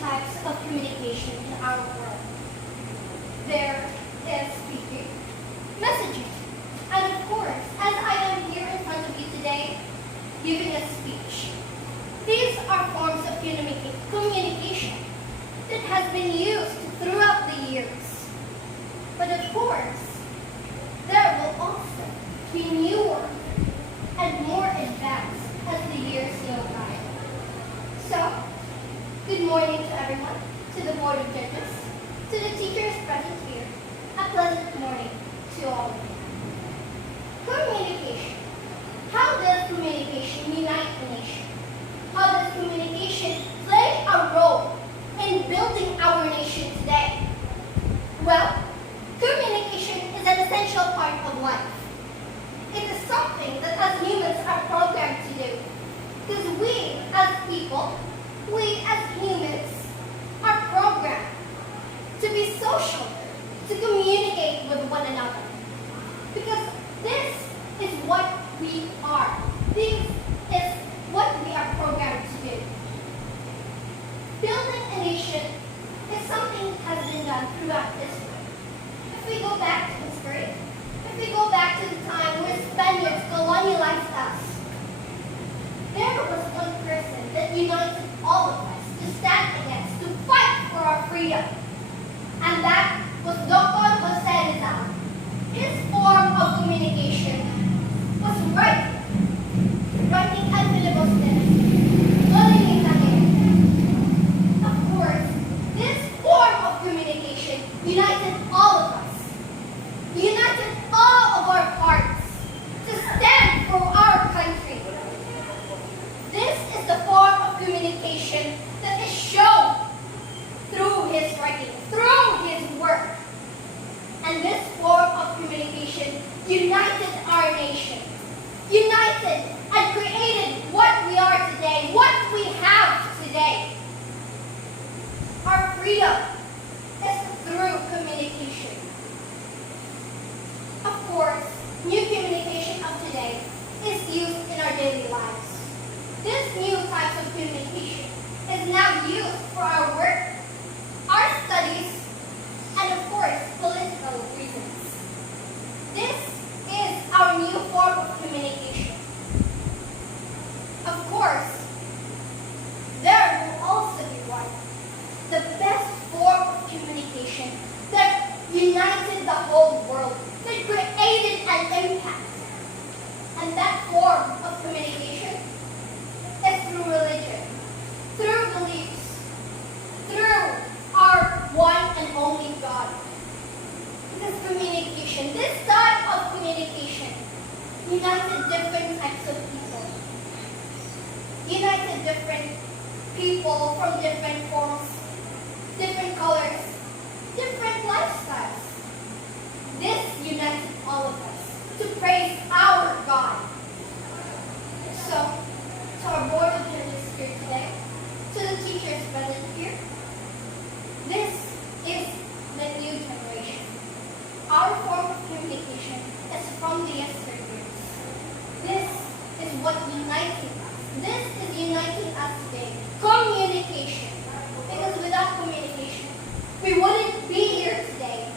types of communication in our world. There is speaking, messaging, and of course, as I am here in front of you today, giving a speech. These are forms of communication that has been used throughout the years. But of course, there will also be newer and more advanced as the years go by. So, good morning to everyone, to the Board of Judges, to the teachers present here. A pleasant morning to all of you. Communication. How does communication unite the nation? How does communication play a role in building our nation today? Well, communication is an essential part of life. It is something that as humans are programmed to do. Because we as people, we as humans are programmed to be social, to communicate with one another. Because this is what we are. This is what we are programmed to do. Building a nation is something that has been done throughout history. If we go back to history, if we go back to the time where Spaniards colonialized us, there was one person that united all of us to stand against, to fight for our freedom. And that was Dr. Jose Rizal. His form of communication was writing and filibustering, learning and of course, this form of communication united all of us, united all of our hearts to stand for our country. This is the form of communication that is shown through his writing, through his work. And this form of communication united our nation, united and created what we are today, what we have today. Our freedom is through communication. Of course, new communication of today is used in our daily lives. This new type of communication is now used for our work, our studies, and of course, political reasons. This is our new form of communication. Of course, there will also be one, the best form of communication that united the whole world, that created an impact. And that form of communication is through religion, through beliefs, through our one and only God. This communication, this type of communication, united different types of people. United different people from different forms, different colors, different lifestyles. This united all of us to praise our God. So, to our Board of Judges here today, to the teachers present here, this is the new generation. Our form of communication is from the yesteryears. This is what united us. This is uniting us today. Communication. Because without communication, we wouldn't be here today.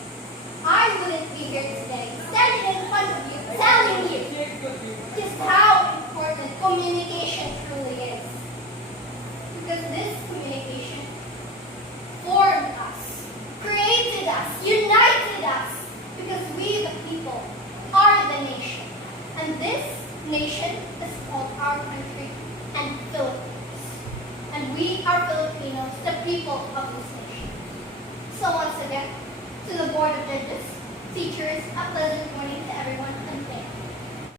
I wouldn't be here today, standing in front of you, telling you just how important communication truly is. Because this communication formed us, created us, united us. Because we, the people, are the nation. And this nation is called our country and Philippines. And we are Filipinos, the people of this nation. So once again, to the Board of Judges, teachers, a pleasant morning to everyone.